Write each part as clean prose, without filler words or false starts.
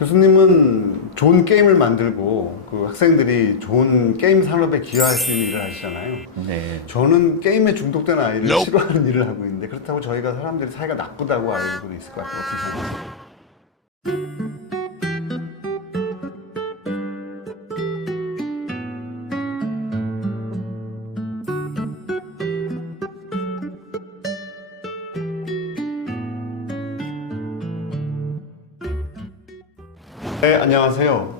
교수님은 좋은 게임을 만들고 그 학생들이 좋은 게임 산업에 기여할 수 있는 일을 하시잖아요. 네. 저는 게임에 중독된 아이를 싫어하는 일을 하고 있는데 그렇다고 저희가 사람들이 사이가 나쁘다고 알고 있을 것 같아요. 어떻게 생각하세요? 네, 안녕하세요.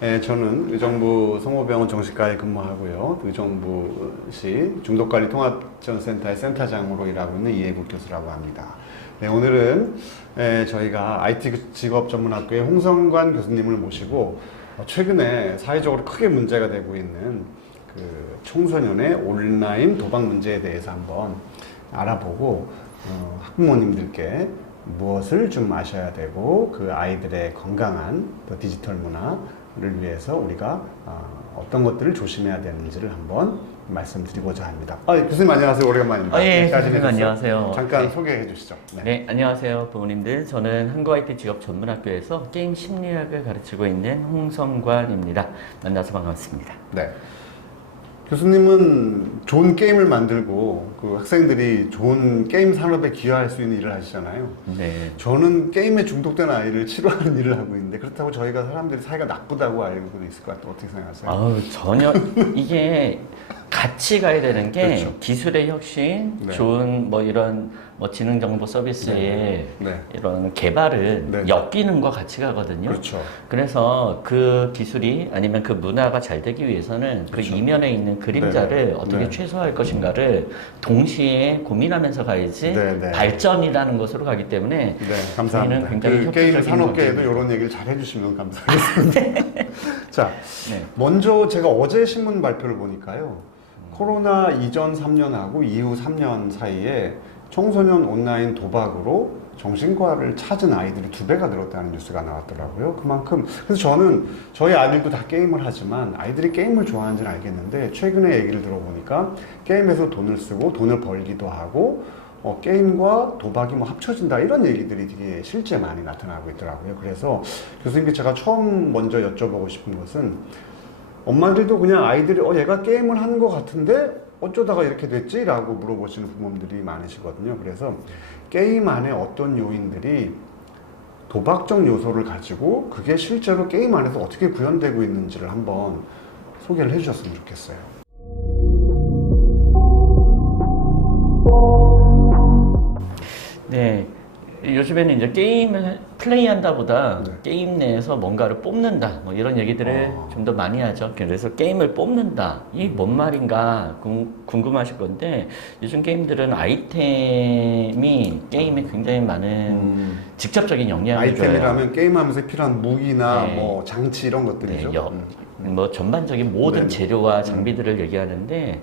네, 저는 의정부 성모병원 정신과에 근무하고요. 의정부시 중독관리통합지원센터의 센터장으로 일하고 있는 이해국 교수라고 합니다. 네, 오늘은 저희가 IT 직업전문학교의 홍성관 교수님을 모시고 최근에 사회적으로 크게 문제가 되고 있는 그 청소년의 온라인 도박 문제에 대해서 한번 알아보고 학부모님들께 무엇을 좀 아셔야 되고 그 아이들의 건강한 디지털 문화를 위해서 우리가 어떤 것들을 조심해야 되는지를 한번 말씀드리고자 합니다. 교수님 안녕하세요. 오래간만입니다. 예, 교수님 안녕하세요. 잠깐 네. 소개해 주시죠. 네, 안녕하세요, 부모님들. 저는 한국 IT 직업전문학교에서 게임 심리학을 가르치고 있는 홍성관입니다. 만나서 반갑습니다. 네. 교수님은 좋은 게임을 만들고 그 학생들이 좋은 게임 산업에 기여할 수 있는 일을 하시잖아요. 네. 저는 게임에 중독된 아이를 치료하는 일을 하고 있는데 그렇다고 저희가 사람들이 사이가 나쁘다고 알고 있을 것 같아요. 어떻게 생각하세요? 전혀 이게 같이 가야 되는 게 그렇죠. 기술의 혁신, 네. 좋은 뭐 이런 뭐 지능정보 서비스의 네. 이런 개발은 네. 엮이는 거 같이 가거든요. 그렇죠. 그래서 그 기술이 아니면 그 문화가 잘 되기 위해서는 그렇죠. 그 이면에 있는 그림자를 네. 어떻게 네. 최소화할 것인가를 동시에 고민하면서 가야지 네, 네. 발전이라는 것으로 가기 때문에 네, 감사합니다. 저희는 굉장히 그 게임 협조적인 산업계에도 관계입니다. 이런 얘기를 잘 해주시면 감사하겠습니다. 자, 네. 먼저 제가 어제 신문 발표를 보니까요. 코로나 이전 3년하고 이후 3년 사이에 청소년 온라인 도박으로 정신과를 찾은 아이들이 2배가 늘었다는 뉴스가 나왔더라고요. 그만큼 그래서 저는 저희 아들도 다 게임을 하지만 아이들이 게임을 좋아하는지는 알겠는데 최근에 얘기를 들어보니까 게임에서 돈을 쓰고 돈을 벌기도 하고 게임과 도박이 뭐 합쳐진다 이런 얘기들이 되게 실제 많이 나타나고 있더라고요. 그래서 교수님께 제가 처음 먼저 여쭤보고 싶은 것은 엄마들도 그냥 아이들이 얘가 게임을 하는 것 같은데 어쩌다가 이렇게 됐지? 라고 물어보시는 부모님들이 많으시거든요. 그래서 게임 안에 어떤 요인들이 도박적 요소를 가지고 그게 실제로 게임 안에서 어떻게 구현되고 있는지를 한번 소개를 해주셨으면 좋겠어요. 네. 요즘에는 이제 게임을 플레이한다 보다 네. 게임 내에서 뭔가를 뽑는다 뭐 이런 얘기들을 좀 더 많이 하죠. 그래서 게임을 뽑는다 이 뭔 말인가 궁금하실 건데 요즘 게임들은 아이템이 게임에 굉장히 많은 직접적인 영향을 줘요. 아이템이라면 게임하면서 필요한 무기나 네. 뭐 장치 이런 것들이죠. 네, 뭐 전반적인 모든 네. 재료와 장비들을 얘기하는데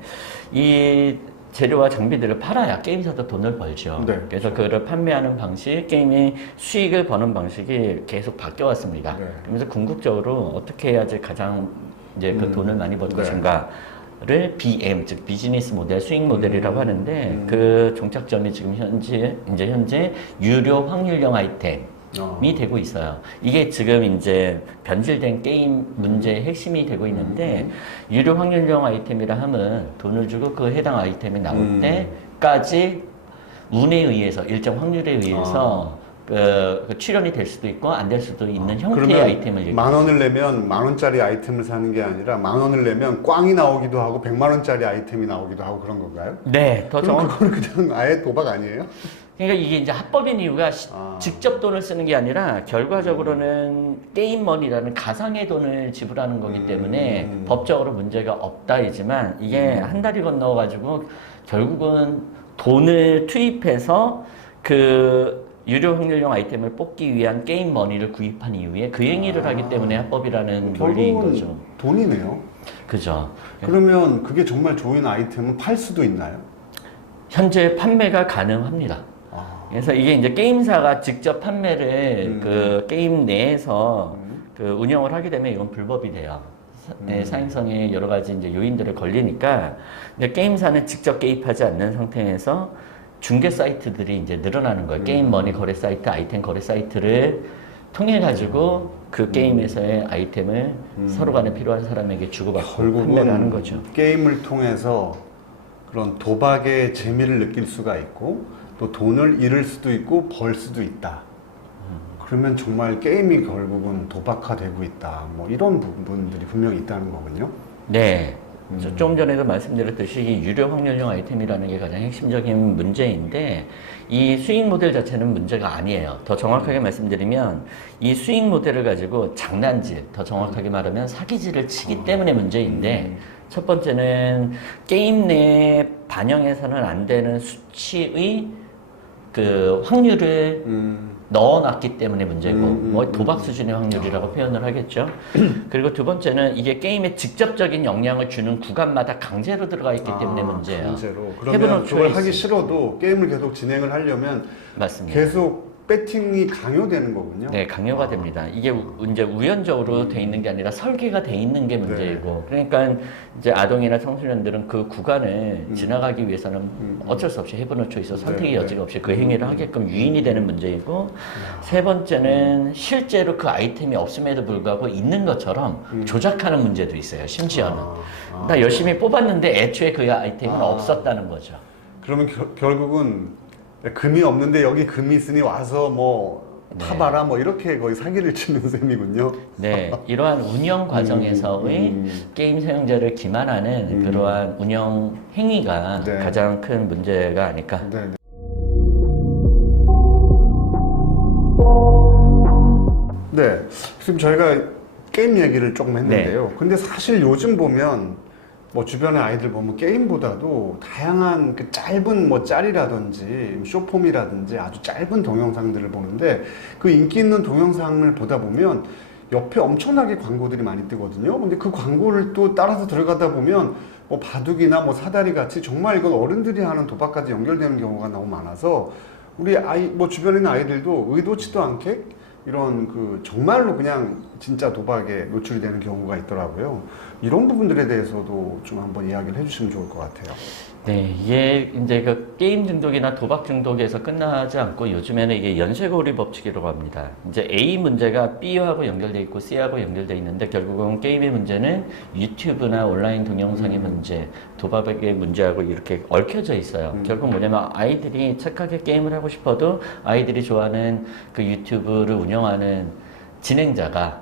이 재료와 장비들을 팔아야 게임사도 돈을 벌죠. 네. 그래서 그걸 판매하는 방식, 게임이 수익을 버는 방식이 계속 바뀌어왔습니다. 네. 그러면서 궁극적으로 어떻게 해야지 가장 이제 그 돈을 많이 벌 네. 것인가를 BM, 즉 비즈니스 모델, 수익 모델이라고 하는데 그 종착점이 지금 현재 유료 확률형 아이템이 되고 있어요. 이게 지금 이제 변질된 게임 문제의 핵심이 되고 있는데 유료 확률형 아이템이라 하면 돈을 주고 그 해당 아이템이 나올 때까지 운에 의해서 일정 확률에 의해서 그 출연이 될 수도 있고 안 될 수도 있는 형태의 아이템을 얘기해요. 10,000원을 내면 10,000원짜리 아이템을 사는 게 아니라 10,000원을 내면 꽝이 나오기도 하고 100만원짜리 아이템이 나오기도 하고 그런 건가요? 네, 더 그럼 정확. 그거는 그냥 아예 도박 아니에요? 그러니까 이게 이제 합법인 이유가 직접 돈을 쓰는 게 아니라 결과적으로는 게임머니라는 가상의 돈을 지불하는 거기 때문에 법적으로 문제가 없다이지만 이게 한 다리 건너가지고 결국은 돈을 투입해서 그 유료 확률형 아이템을 뽑기 위한 게임머니를 구입한 이후에 그 행위를 하기 때문에 합법이라는 논리인 결국은 거죠. 돈이네요. 그죠. 그러면 그게 정말 좋은 아이템은 팔 수도 있나요? 현재 판매가 가능합니다. 그래서 이게 이제 게임사가 직접 판매를 그 게임 내에서 그 운영을 하게 되면 이건 불법이 돼요. 사행성에 여러 가지 이제 요인들을 걸리니까 근데 게임사는 직접 개입하지 않는 상태에서 중개 사이트들이 이제 늘어나는 거예요. 게임 머니 거래 사이트, 아이템 거래 사이트를 통해 가지고 그 게임에서의 아이템을 서로 간에 필요한 사람에게 주고받고 판매를 하는 결국은 거죠. 게임을 통해서 그런 도박의 재미를 느낄 수가 있고 또 돈을 잃을 수도 있고 벌 수도 있다. 그러면 정말 게임이 결국은 도박화되고 있다. 뭐 이런 부분들이 분명히 있다는 거군요. 네. 좀 전에도 말씀드렸듯이 이 유료 확률형 아이템이라는 게 가장 핵심적인 문제인데 이 수익 모델 자체는 문제가 아니에요. 더 정확하게 말씀드리면 이 수익 모델을 가지고 장난질, 더 정확하게 말하면 사기질을 치기 때문에 문제인데 첫 번째는 게임 내에 반영해서는 안 되는 수치의 그 확률을 넣어놨기 때문에 문제고 뭐 도박 수준의 확률이라고 표현을 하겠죠. 그리고 두 번째는 이게 게임에 직접적인 영향을 주는 구간마다 강제로 들어가 있기 때문에 문제예요. 강제로. 그러면 그걸 하기 싫어도 게임을 계속 진행을 하려면 맞습니다. 계속 배팅이 강요되는 거군요. 네, 강요가 됩니다. 이게 이제 우연적으로 돼 있는 게 아니라 설계가 돼 있는 게 문제이고, 그러니까 이제 아동이나 청소년들은 그 구간을 지나가기 위해서는 어쩔 수 없이 해보는 초이스 선택의 여지가 없이 그 행위를 하게끔 유인이 되는 문제이고, 세 번째는 실제로 그 아이템이 없음에도 불구하고 있는 것처럼 조작하는 문제도 있어요. 심지어는 나 열심히 뽑았는데 애초에 그 아이템은 없었다는 거죠. 그러면 결국은 금이 없는데 여기 금이 있으니 와서 뭐 타봐라 뭐 이렇게 거의 사기를 치는 셈이군요. 네, 이러한 운영 과정에서의 게임 사용자를 기만하는 그러한 운영 행위가 네. 가장 큰 문제가 아닐까. 네, 네. 네, 지금 저희가 게임 얘기를 조금 했는데요. 근데 사실 요즘 보면 뭐 주변의 아이들 보면 게임보다도 다양한 그 짧은 뭐 짤이라든지 쇼폼이라든지 아주 짧은 동영상들을 보는데 그 인기 있는 동영상을 보다 보면 옆에 엄청나게 광고들이 많이 뜨거든요. 근데 그 광고를 또 따라서 들어가다 보면 뭐 바둑이나 뭐 사다리 같이 정말 이건 어른들이 하는 도박까지 연결되는 경우가 너무 많아서 우리 아이 뭐 주변에 있는 아이들도 의도치도 않게 이런 그 정말로 그냥 진짜 도박에 노출이 되는 경우가 있더라고요. 이런 부분들에 대해서도 좀 한번 이야기를 해주시면 좋을 것 같아요. 네, 이게 이제 그 게임 중독이나 도박 중독에서 끝나지 않고 요즘에는 이게 연쇄고리 법칙이라고 합니다. 이제 A 문제가 B하고 연결돼 있고 C하고 연결돼 있는데 결국은 게임의 문제는 유튜브나 온라인 동영상의 문제, 도박의 문제하고 이렇게 얽혀져 있어요. 결국 뭐냐면 아이들이 착하게 게임을 하고 싶어도 아이들이 좋아하는 그 유튜브를 운영하는 진행자가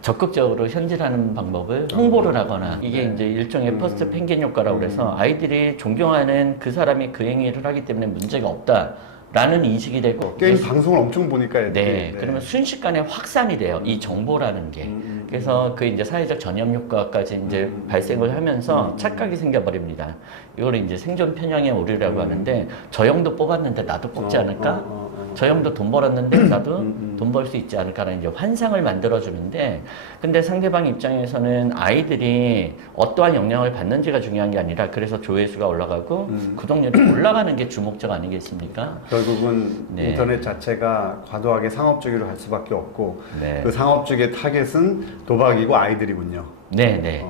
적극적으로 현질하는 방법을 홍보를 하거나 이게 이제 일종의 퍼스트 펭귄 효과라고 그래서 아이들이 존경하는 그 사람이 그 행위를 하기 때문에 문제가 없다라는 인식이 되고 게임 방송을 엄청 보니까 애들이. 네, 그러면 순식간에 확산이 돼요. 이 정보라는 게. 그래서 그 이제 사회적 전염 효과까지 이제 발생을 하면서 착각이 생겨버립니다. 이걸 이제 생존 편향의 오류라고 하는데 저 형도 뽑았는데 나도 뽑지 않을까? 저 형도 돈 벌었는데 나도 돈 벌 수 있지 않을까라는 이제 환상을 만들어주는데 근데 상대방 입장에서는 아이들이 어떠한 영향을 받는지가 중요한 게 아니라 그래서 조회수가 올라가고 구독률이 올라가는 게 주목적 아니겠습니까? 결국은 네. 인터넷 자체가 과도하게 상업주의로 갈 수밖에 없고 네. 그 상업주의의 타겟은 도박이고 아이들이군요. 네, 네.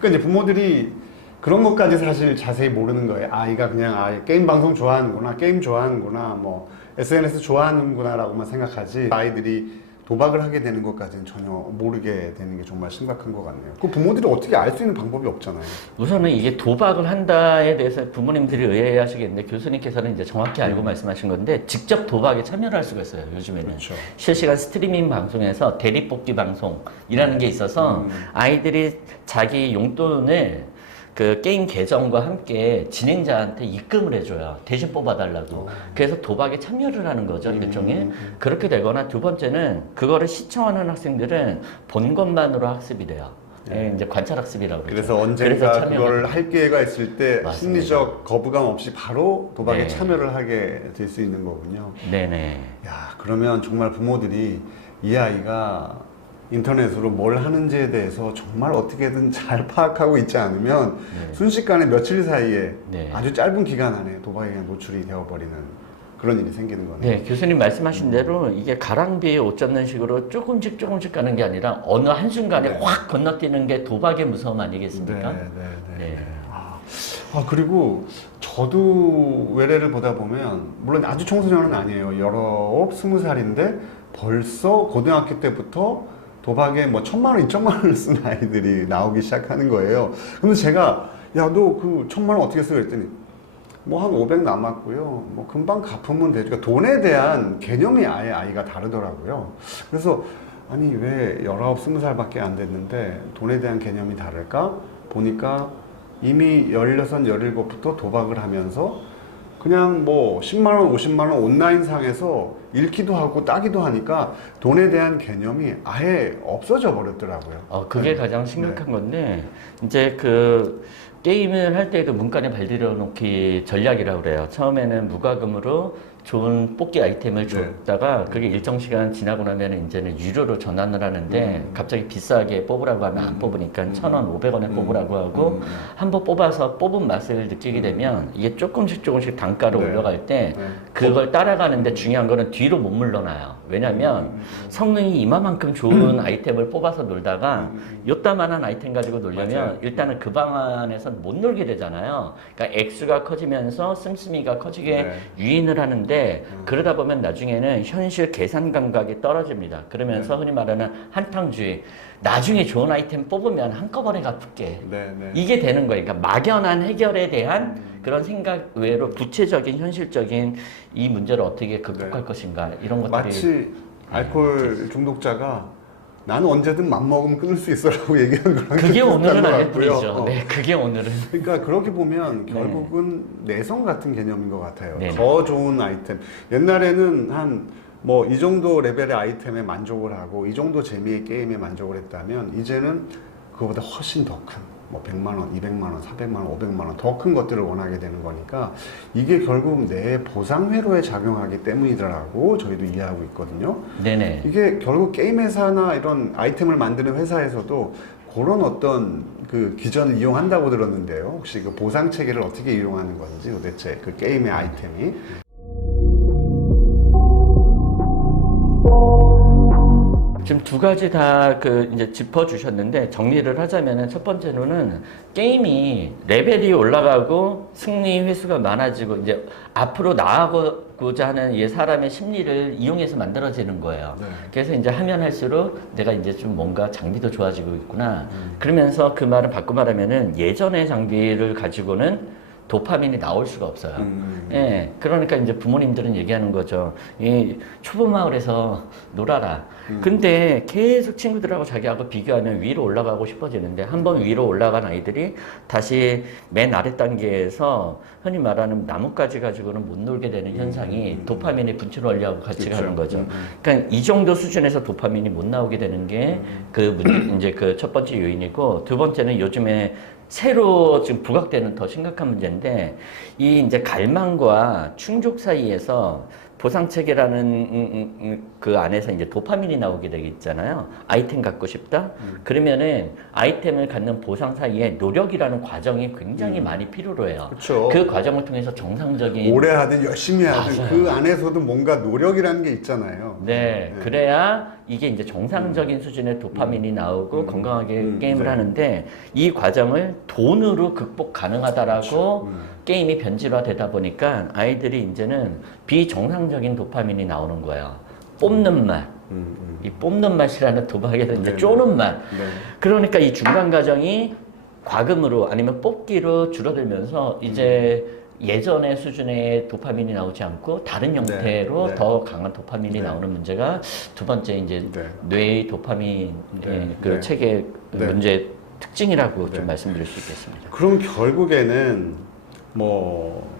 그러니까 이제 부모들이 그런 것까지 사실 자세히 모르는 거예요. 아이가 그냥 게임 방송 좋아하는구나, 게임 좋아하는구나, 뭐 SNS 좋아하는구나라고만 생각하지 아이들이 도박을 하게 되는 것까지는 전혀 모르게 되는 게 정말 심각한 것 같네요. 그 부모들이 어떻게 알 수 있는 방법이 없잖아요. 우선은 이게 도박을 한다에 대해서 부모님들이 의아해 하시겠는데 교수님께서는 이제 정확히 알고 말씀하신 건데 직접 도박에 참여를 할 수가 있어요. 요즘에는. 그렇죠. 실시간 스트리밍 방송에서 대리뽑기 방송이라는 게 있어서 아이들이 자기 용돈을 그 게임 계정과 함께 진행자한테 입금을 해줘요. 대신 뽑아달라고. 그래서 도박에 참여를 하는 거죠, 일종의. 그렇게 되거나 두 번째는 그거를 시청하는 학생들은 본 것만으로 학습이 돼요. 예, 이제 관찰 학습이라고 그러죠. 그래서 언젠가 그걸 할 기회가 있을 때 맞습니다. 심리적 거부감 없이 바로 도박에 네. 참여를 하게 될 수 있는 거군요. 네네. 야, 그러면 정말 부모들이 이 아이가 인터넷으로 뭘 하는지에 대해서 정말 어떻게든 잘 파악하고 있지 않으면 순식간에 며칠 사이에 네. 아주 짧은 기간 안에 도박에 노출이 되어버리는 그런 일이 생기는 거네요. 네, 교수님 말씀하신 대로 이게 가랑비에 옷 젖는 식으로 조금씩 가는 게 아니라 어느 한순간에 확 건너뛰는 게 도박의 무서움 아니겠습니까? 네. 그리고 저도 외래를 보다 보면 물론 아주 청소년은 아니에요. 19, 20살인데 벌써 고등학교 때부터 도박에 뭐 1,000만 원, 2,000만 원을 쓴 아이들이 나오기 시작하는 거예요. 근데 제가 야, 너 그 1,000만 원 어떻게 써? 그랬더니 뭐 한 500 남았고요. 뭐 금방 갚으면 되죠. 그러니까 돈에 대한 개념이 아예 아이가 다르더라고요. 그래서 아니 왜 19, 20살밖에 안 됐는데 돈에 대한 개념이 다를까? 보니까 이미 16, 17부터 도박을 하면서 그냥 뭐 10만 원, 50만 원 온라인상에서 읽기도 하고 따기도 하니까 돈에 대한 개념이 아예 없어져 버렸더라고요. 그게 가장 심각한 건데 이제 그 게임을 할 때도 문간에 발들여 놓기 전략이라고 그래요. 처음에는 무과금으로 좋은 뽑기 아이템을 줬다가 그게 일정 시간 지나고 나면 이제는 유료로 전환을 하는데 갑자기 비싸게 뽑으라고 하면 안 뽑으니까 1,000원, 500원에 뽑으라고 하고 한번 뽑아서 뽑은 맛을 느끼게 되면 이게 조금씩 단가를 올려갈 때 그걸 따라가는데 중요한 거는 뒤로 못 물러나요. 왜냐면 성능이 이만큼 좋은 아이템을 뽑아서 놀다가 요따만한 아이템 가지고 놀려면 일단은 그 방안에서 못 놀게 되잖아요. 그러니까 액수가 커지면서 씀씀이가 커지게 유인을 하는데 그러다 보면 나중에는 현실 계산 감각이 떨어집니다. 그러면서 흔히 말하는 한탕주의. 나중에 좋은 아이템 뽑으면 한꺼번에 갚을게. 이게 되는 거예요. 그러니까 막연한 해결에 대한 그런 생각 외로 구체적인 현실적인 이 문제를 어떻게 극복할 것인가 이런 것들이 마치 알코올 중독자가 나는 언제든 맘먹으면 끊을 수 있어라고 얘기하는 거랑 그게 오늘은 것 아닐 같고요. 뿐이죠. 네, 그게 오늘은. 그러니까 그렇게 보면 결국은 내성 같은 개념인 것 같아요. 네네. 더 좋은 아이템. 옛날에는 한 뭐 이 정도 레벨의 아이템에 만족을 하고 이 정도 재미의 게임에 만족을 했다면 이제는 그거보다 훨씬 더 큰 뭐 100만 원, 200만 원, 400만 원, 500만 원 더 큰 것들을 원하게 되는 거니까 이게 결국 내 보상 회로에 작용하기 때문이더라고 저희도 이해하고 있거든요. 네네. 이게 결국 게임 회사나 이런 아이템을 만드는 회사에서도 그런 어떤 그 기전을 이용한다고 들었는데요. 혹시 그 보상 체계를 어떻게 이용하는 건지 도대체 그 게임의 아이템이. 지금 두 가지 다 그 이제 짚어주셨는데 정리를 하자면은 첫 번째로는 게임이 레벨이 올라가고 승리 횟수가 많아지고 이제 앞으로 나아가고자 하는 이 사람의 심리를 이용해서 만들어지는 거예요. 그래서 이제 하면 할수록 내가 이제 좀 뭔가 장비도 좋아지고 있구나. 그러면서 그 말을 바꿔 말하면은 예전의 장비를 가지고는 도파민이 나올 수가 없어요. 예, 그러니까 이제 부모님들은 얘기하는 거죠. 이 초보 마을에서 놀아라. 근데 계속 친구들하고 자기하고 비교하면 위로 올라가고 싶어지는데 한번 위로 올라간 아이들이 다시 맨 아래 단계에서 흔히 말하는 나뭇가지 가지고는 못 놀게 되는 현상이 도파민의 분출 원리하고 같이 가는 거죠. 그러니까 이 정도 수준에서 도파민이 못 나오게 되는 게 그 문제, 이제 그 첫 번째 요인이고 두 번째는 요즘에 새로 지금 부각되는 더 심각한 문제인데 이 이제 갈망과 충족 사이에서 보상 체계라는 그 안에서 이제 도파민이 나오게 되겠잖아요. 아이템 갖고 싶다? 그러면은 아이템을 갖는 보상 사이에 노력이라는 과정이 굉장히 많이 필요로 해요. 그쵸. 그 과정을 통해서 정상적인 오래 하든 열심히 하든 맞아요. 그 안에서도 뭔가 노력이라는 게 있잖아요. 네, 그래야 이게 이제 정상적인 수준의 도파민이 나오고 건강하게 게임을 하는데 이 과정을 돈으로 극복 가능하다라고 게임이 변질화되다 보니까 아이들이 이제는 비정상적인 도파민이 나오는 거예요. 뽑는 맛. 이 뽑는 맛이라는 도박에서 이제 쪼는 맛. 그러니까 이 중간 과정이 과금으로 아니면 뽑기로 줄어들면서 이제 예전의 수준의 도파민이 나오지 않고 다른 형태로 더 강한 도파민이 나오는 문제가 두 번째 이제 뇌의 도파민 그 체계 문제 특징이라고 좀 말씀드릴 수 있겠습니다. 그럼 결국에는 뭐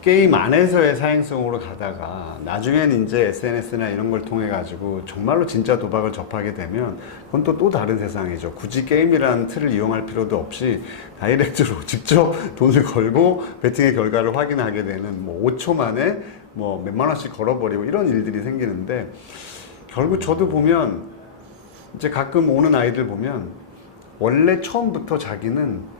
게임 안에서의 사행성으로 가다가 나중에는 이제 SNS나 이런 걸 통해 가지고 정말로 진짜 도박을 접하게 되면 그건 또 다른 세상이죠. 굳이 게임이라는 틀을 이용할 필요도 없이 다이렉트로 직접 돈을 걸고 베팅의 결과를 확인하게 되는 뭐 5초 만에 뭐 몇만 원씩 걸어버리고 이런 일들이 생기는데 결국 저도 보면 이제 가끔 오는 아이들 보면 원래 처음부터 자기는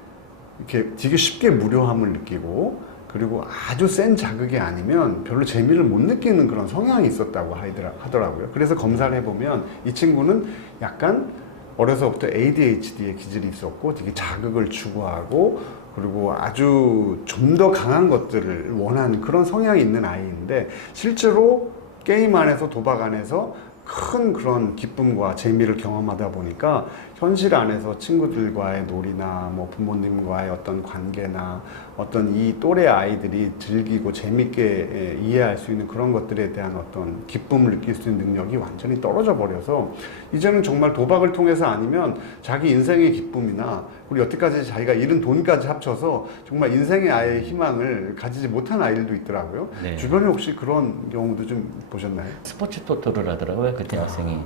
이렇게 되게 쉽게 무료함을 느끼고 그리고 아주 센 자극이 아니면 별로 재미를 못 느끼는 그런 성향이 있었다고 하더라고요. 그래서 검사를 해보면 이 친구는 약간 어려서부터 ADHD의 기질이 있었고 되게 자극을 추구하고 그리고 아주 좀 더 강한 것들을 원하는 그런 성향이 있는 아이인데 실제로 게임 안에서 도박 안에서 큰 그런 기쁨과 재미를 경험하다 보니까 현실 안에서 친구들과의 놀이나 뭐 부모님과의 어떤 관계나 어떤 이 또래 아이들이 즐기고 재밌게 이해할 수 있는 그런 것들에 대한 어떤 기쁨을 느낄 수 있는 능력이 완전히 떨어져 버려서 이제는 정말 도박을 통해서 아니면 자기 인생의 기쁨이나 그리고 여태까지 자기가 잃은 돈까지 합쳐서 정말 인생의 아예 희망을 가지지 못한 아이들도 있더라고요. 네. 주변에 혹시 그런 경우도 좀 보셨나요? 스포츠 토토를 하더라고요, 그 대학생이.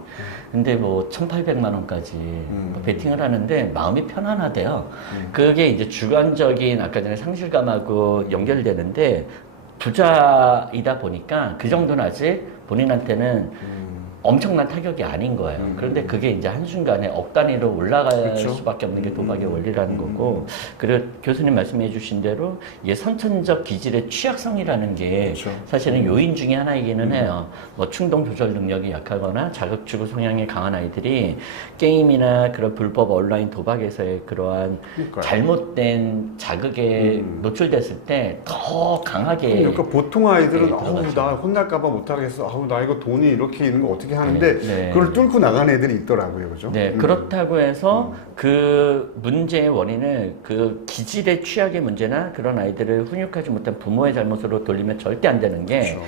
근데 뭐 1,800만 원까지 뭐 베팅을 하는데 마음이 편안하대요. 그게 이제 주관적인 아까 전에 상실감하고 연결되는데 부자이다 보니까 그 정도는 아직 본인한테는 엄청난 타격이 아닌 거예요. 그런데 그게 이제 한순간에 억 단위로 올라갈 그렇죠. 수밖에 없는 게 도박의 원리라는 거고, 그리고 교수님 말씀해 주신 대로 이게 선천적 기질의 취약성이라는 게 그렇죠. 사실은 요인 중에 하나이기는 해요. 뭐 충동 조절 능력이 약하거나 자극주고 성향이 강한 아이들이 게임이나 그런 불법 온라인 도박에서의 그러한 그러니까요. 잘못된 자극에 노출됐을 때 더 강하게 그러니까 보통 아이들은 네, 아우 들어가죠. 나 혼날까봐 못하겠어, 아우 나 이거 돈이 이렇게 있는 거 어떻게 하는데 네. 그걸 뚫고 나간 애들이 있더라고요, 그죠? 네, 그렇다고 해서 그 문제의 원인을 그 기질의 취약의 문제나 그런 아이들을 훈육하지 못한 부모의 잘못으로 돌리면 절대 안 되는 게 그렇죠.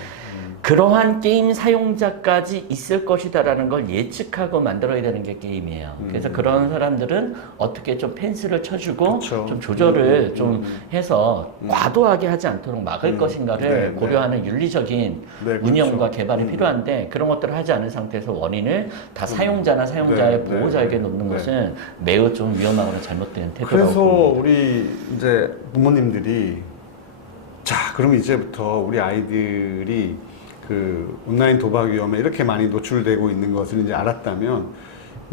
그러한 게임 사용자까지 있을 것이다라는 걸 예측하고 만들어야 되는 게 게임이에요. 그래서 그런 사람들은 어떻게 좀 펜스를 쳐주고 그쵸. 좀 조절을 좀 해서 과도하게 하지 않도록 막을 것인가를 네, 네. 고려하는 윤리적인 네, 운영과 그렇죠. 개발이 필요한데 그런 것들을 하지 않은 상태에서 원인을 다 사용자나 사용자의 네, 보호자에게 네, 놓는 네. 것은 매우 좀 위험하거나 잘못된 태도라고 그래서 봅니다. 우리 이제 부모님들이 자, 그럼 이제부터 우리 아이들이 그 온라인 도박 위험에 이렇게 많이 노출되고 있는 것을 이제 알았다면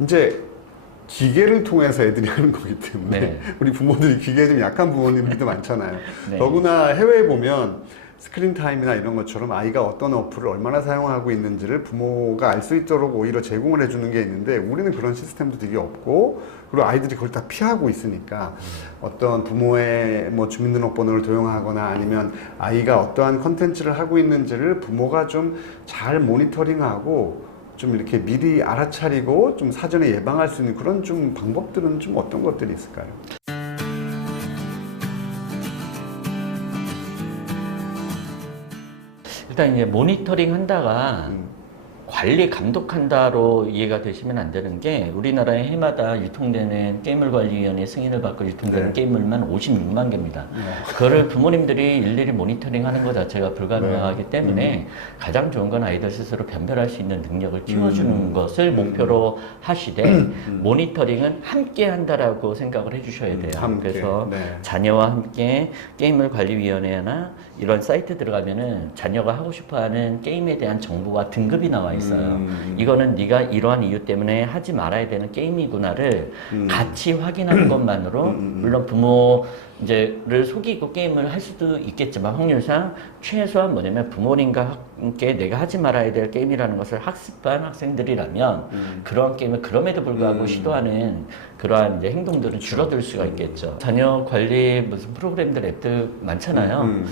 이제 기계를 통해서 애들이 하는 거기 때문에 네. 우리 부모들이 기계에 좀 약한 부모님들도 많잖아요. 네. 더구나 해외에 보면 스크린 타임이나 이런 것처럼 아이가 어떤 어플을 얼마나 사용하고 있는지를 부모가 알 수 있도록 오히려 제공을 해주는 게 있는데 우리는 그런 시스템도 되게 없고 그리고 아이들이 그걸 다 피하고 있으니까 어떤 부모의 뭐 주민등록번호를 도용하거나 아니면 아이가 어떠한 컨텐츠를 하고 있는지를 부모가 좀 잘 모니터링하고 좀 이렇게 미리 알아차리고 좀 사전에 예방할 수 있는 그런 좀 방법들은 좀 어떤 것들이 있을까요? 일단 이제 모니터링 한다가 관리 감독한다로 이해가 되시면 안 되는 게 우리나라에 해마다 유통되는 게임물관리위원회 승인을 받고 유통되는 네. 게임물만 56만 개입니다. 그거를 부모님들이 일일이 모니터링하는 것 자체가 불가능하기 때문에 가장 좋은 건 아이들 스스로 변별할 수 있는 능력을 키워주는 것을 목표로 하시되 모니터링은 함께 한다라고 생각을 해주셔야 돼요. 함께. 그래서 네. 자녀와 함께 게임물관리위원회나 이런 사이트 들어가면은 자녀가 하고 싶어하는 게임에 대한 정보와 등급이 나와 있어요. 이거는 네가 이러한 이유 때문에 하지 말아야 되는 게임이구나를 같이 확인하는 것만으로 물론 부모 이제를 속이고 게임을 할 수도 있겠지만 확률상 최소한 뭐냐면 부모님과 함께 내가 하지 말아야 될 게임이라는 것을 학습한 학생들이라면 그러한 게임을 그럼에도 불구하고 시도하는 그러한 이제 행동들은 줄어들 수가 있겠죠. 자녀 관리 무슨 프로그램들 앱들 많잖아요.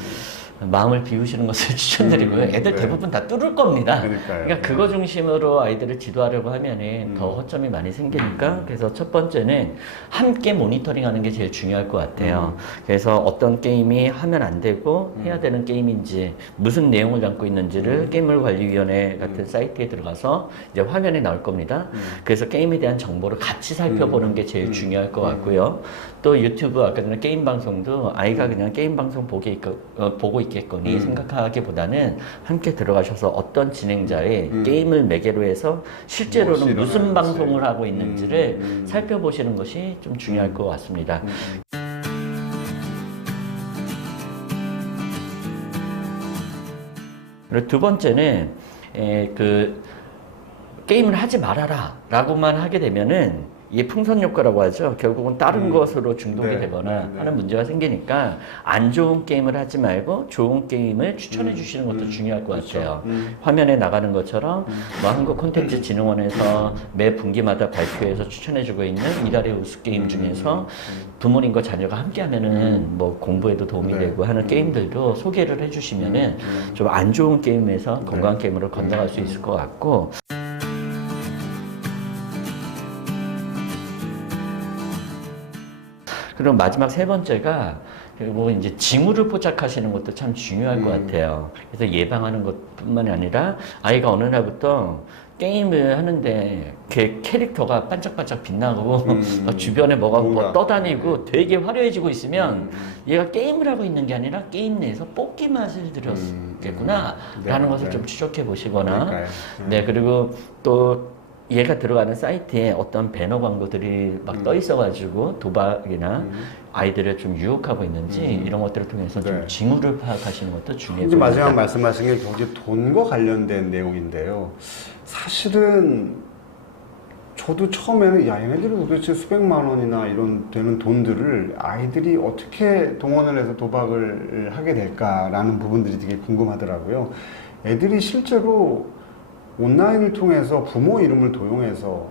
마음을 비우시는 것을 추천드리고요. 애들 네. 대부분 다 뚫을 겁니다. 그러니까요. 그러니까 그거 중심으로 아이들을 지도하려고 하면은 더 허점이 많이 생기니까 그래서 첫 번째는 함께 모니터링하는 게 제일 중요할 것 같아요. 그래서 어떤 게임이 하면 안 되고 해야 되는 게임인지 무슨 내용을 담고 있는지를 게임물관리위원회 같은 사이트에 들어가서 이제 화면에 나올 겁니다. 그래서 게임에 대한 정보를 같이 살펴보는 게 제일 중요할 것 같고요. 또 유튜브 아까 전에 게임 방송도 아이가 그냥 게임 방송 보고 있겠거니 생각하기보다는 함께 들어가셔서 어떤 진행자의 게임을 매개로 해서 실제로는 무엇이 무슨 일어나는지. 방송을 하고 있는지를 살펴보시는 것이 좀 중요할 것 같습니다. 그리고 두 번째는 그 게임을 하지 말아라 라고만 하게 되면은 이게 풍선 효과라고 하죠. 결국은 다른 것으로 중독이 네, 되거나 네, 네. 하는 문제가 생기니까 안 좋은 게임을 하지 말고 좋은 게임을 추천해 주시는 것도 중요할 것 같아요. 화면에 나가는 것처럼 뭐 한국콘텐츠진흥원에서 매 분기마다 발표해서 추천해 주고 있는 이달의 우수 게임 중에서 부모님과 자녀가 함께 하면은 뭐 공부에도 도움이 네. 되고 하는 게임들도 소개를 해 주시면은 좀 안 좋은 게임에서 건강한 게임으로 건너갈 수 있을 것 같고 그리고 마지막 세 번째가 그리고 이제 징후를 포착하시는 것도 참 중요할 것 같아요. 그래서 예방하는 것뿐만이 아니라 아이가 어느 날부터 게임을 하는데 걔 캐릭터가 반짝반짝 빛나고 막 주변에 뭐가 뭐 떠다니고 되게 화려해지고 있으면 얘가 게임을 하고 있는 게 아니라 게임 내에서 뽑기 맛을 들였겠구나 라는 것을 좀 추적해 보시거나 네 그리고 또 얘가 들어가는 사이트에 어떤 배너 광고들이 막 떠 있어가지고 도박이나 아이들을 좀 유혹하고 있는지 이런 것들을 통해서 좀 징후를 파악하시는 것도 중요해 이제 보입니다. 마지막 말씀하신 게 거기 돈과 관련된 내용인데요. 사실은 저도 처음에는 야 얘네들이 도대체 수백만 원이나 이런 되는 돈들을 아이들이 어떻게 동원을 해서 도박을 하게 될까라는 부분들이 되게 궁금하더라고요. 애들이 실제로 온라인을 통해서 부모 이름을 도용해서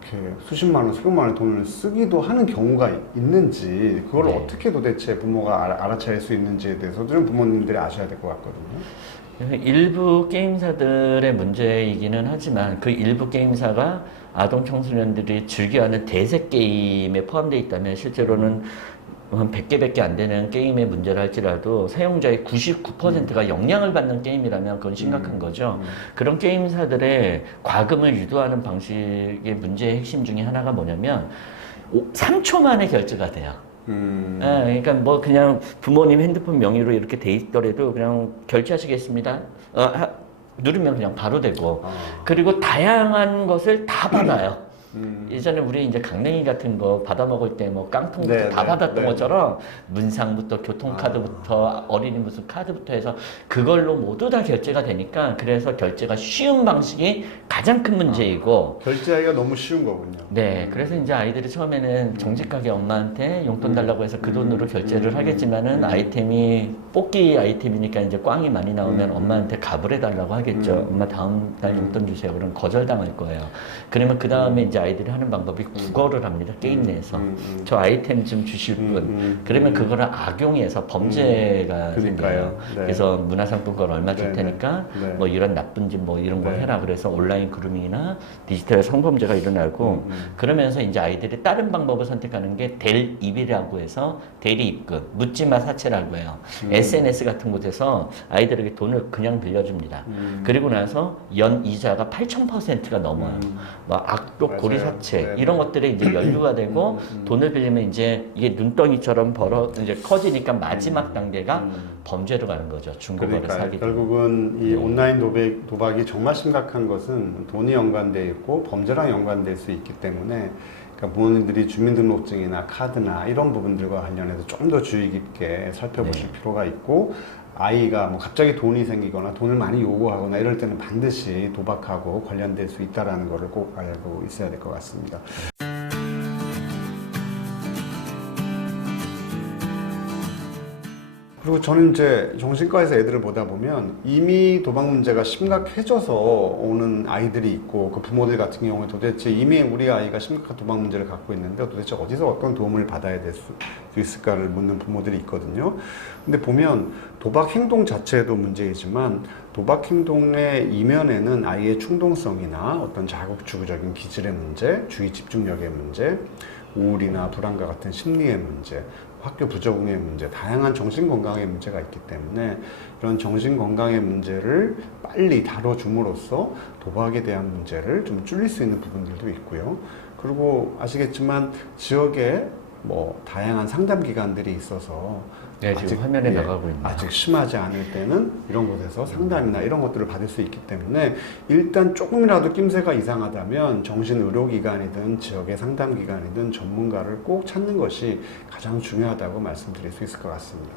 이렇게 수십만 원, 수백만 원의 돈을 쓰기도 하는 경우가 있는지 그걸 어떻게 도대체 부모가 알아차릴 수 있는지에 대해서도 좀 부모님들이 아셔야 될 것 같거든요. 일부 게임사들의 문제이기는 하지만 그 일부 게임사가 아동 청소년들이 즐겨하는 대세 게임에 포함되어 있다면 실제로는 한 100개밖에 안 되는 게임의 문제를 할지라도 사용자의 99%가 영향을 받는 게임이라면 그건 심각한 거죠. 그런 게임사들의 과금을 유도하는 방식의 문제의 핵심 중에 하나가 뭐냐면 3초 만에 결제가 돼요. 그러니까 뭐 그냥 부모님 핸드폰 명의로 이렇게 돼 있더라도 그냥 결제하시겠습니다. 누르면 그냥 바로 되고 그리고 다양한 것을 다 받아요. 예전에 우리 이제 강냉이 같은 거 받아 먹을 때 뭐 깡통부터 다 받았던 것처럼 문상부터 교통카드부터 어린이 무슨 카드부터 해서 그걸로 모두 다 결제가 되니까 그래서 결제가 쉬운 방식이 가장 큰 문제이고 결제하기가 너무 쉬운 거군요. 네, 그래서 이제 아이들이 처음에는 정직하게 엄마한테 용돈 달라고 해서 그 돈으로 결제를 하겠지만은 아이템이 뽑기 아이템이니까 이제 꽝이 많이 나오면 엄마한테 값을 해달라고 하겠죠. 엄마 다음 달 용돈 주세요. 그럼 거절당할 거예요. 그러면 그 다음에 이제 아이들이 하는 방법이 국어를 합니다. 게임 내에서. 저 아이템 좀 주실 분. 그러면 그거를 악용해서 범죄가 생겨요. 그래서 문화상품권 얼마 줄 테니까 뭐 이런 나쁜 짓 뭐 이런 거 해라. 그래서 온라인 그루밍이나 디지털 성범죄가 일어나고 그러면서 이제 아이들이 다른 방법을 선택하는 게 델입이라고 해서 대리 입금, 묻지마 사채라고 해요. SNS 같은 곳에서 아이들에게 돈을 그냥 빌려줍니다. 그리고 나서 연 이자가 8,000%가 넘어요. 뭐 악독 고리 사채 이런 것들이 이제 연루가 되고 돈을 빌리면 이제 이게 눈덩이처럼 이제 커지니까 마지막 단계가 범죄로 가는 거죠. 중고거래 사기. 결국은 이 온라인 도박이 정말 심각한 것은 돈이 연관돼 있고 범죄랑 연관될 수 있기 때문에 그러니까 부모님들이 주민등록증이나 카드나 이런 부분들과 관련해서 좀 더 주의 깊게 살펴보실 필요가 있고 아이가 뭐 갑자기 돈이 생기거나 돈을 많이 요구하거나 이럴 때는 반드시 도박하고 관련될 수 있다는 것을 꼭 알고 있어야 될 것 같습니다. 그리고 저는 이제 정신과에서 애들을 보다 보면 이미 도박 문제가 심각해져서 오는 아이들이 있고 그 부모들 같은 경우에 도대체 이미 우리 아이가 심각한 도박 문제를 갖고 있는데 도대체 어디서 어떤 도움을 받아야 될 수 있을까를 묻는 부모들이 있거든요. 근데 보면 도박 행동 자체도 문제이지만 도박 행동의 이면에는 아이의 충동성이나 어떤 자극주의적인 기질의 문제, 주의 집중력의 문제, 우울이나 불안과 같은 심리의 문제, 학교 부적응의 문제, 다양한 정신건강의 문제가 있기 때문에 이런 정신건강의 문제를 빨리 다뤄줌으로써 도박에 대한 문제를 좀 줄일 수 있는 부분들도 있고요. 그리고 아시겠지만 지역에 뭐 다양한 상담 기관들이 있어서 네, 지금 화면에 나가고 있네요. 아직 심하지 않을 때는 이런 곳에서 상담이나 이런 것들을 받을 수 있기 때문에 일단 조금이라도 낌새가 이상하다면 정신의료기관이든 지역의 상담기관이든 전문가를 꼭 찾는 것이 가장 중요하다고 말씀드릴 수 있을 것 같습니다.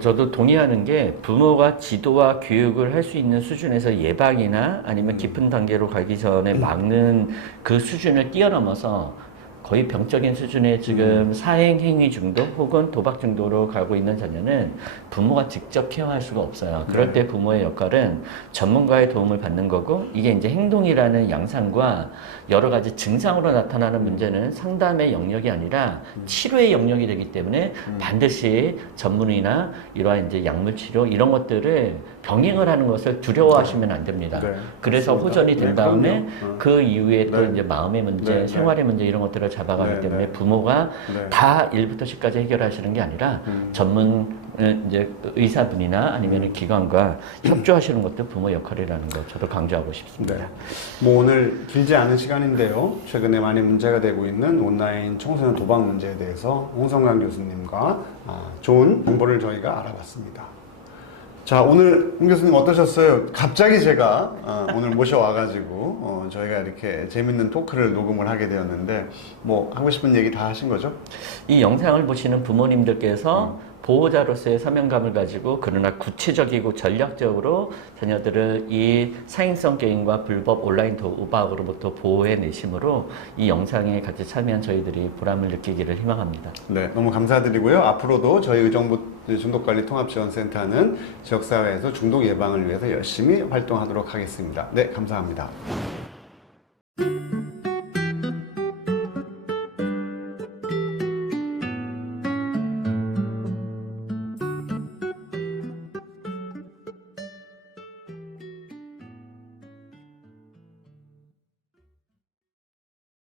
저도 동의하는 게 부모가 지도와 교육을 할 수 있는 수준에서 예방이나 아니면 깊은 단계로 가기 전에 막는 그 수준을 뛰어넘어서 거의 병적인 수준의 지금 사행 행위 중독 혹은 도박 중독으로 가고 있는 자녀는 부모가 직접 케어할 수가 없어요. 그럴 때 부모의 역할은 전문가의 도움을 받는 거고 이게 이제 행동이라는 양상과 여러 가지 증상으로 나타나는 문제는 상담의 영역이 아니라 치료의 영역이 되기 때문에 반드시 전문의나 이러한 이제 약물 치료 이런 것들을 병행을 하는 것을 두려워하시면 안 됩니다. 그래서 호전이 된 다음에 그 이후에 또 이제 마음의 문제, 생활의 문제 이런 것들을 잘 잡아가기 네, 때문에 네. 부모가 네. 다 1부터 10까지 해결하시는 게 아니라 전문 이제 의사분이나 아니면 기관과 협조하시는 것도 부모 역할이라는 거 저도 강조하고 싶습니다. 네. 뭐 오늘 길지 않은 시간인데요. 최근에 많이 문제가 되고 있는 온라인 청소년 도박 문제에 대해서 홍성강 교수님과 좋은 정보를 저희가 알아봤습니다. 자, 오늘 홍 교수님 어떠셨어요? 갑자기 제가 오늘 모셔와가지고 저희가 이렇게 재밌는 토크를 녹음을 하게 되었는데 뭐 하고 싶은 얘기 다 하신 거죠? 이 영상을 보시는 부모님들께서 보호자로서의 사명감을 가지고 그러나 구체적이고 전략적으로 자녀들을 이 사행성 게임과 불법 온라인 도박으로부터 보호해 내심으로 이 영상에 같이 참여한 저희들이 보람을 느끼기를 희망합니다. 네, 너무 감사드리고요. 앞으로도 저희 의정부 중독관리통합지원센터는 지역사회에서 중독 예방을 위해서 열심히 활동하도록 하겠습니다. 네, 감사합니다.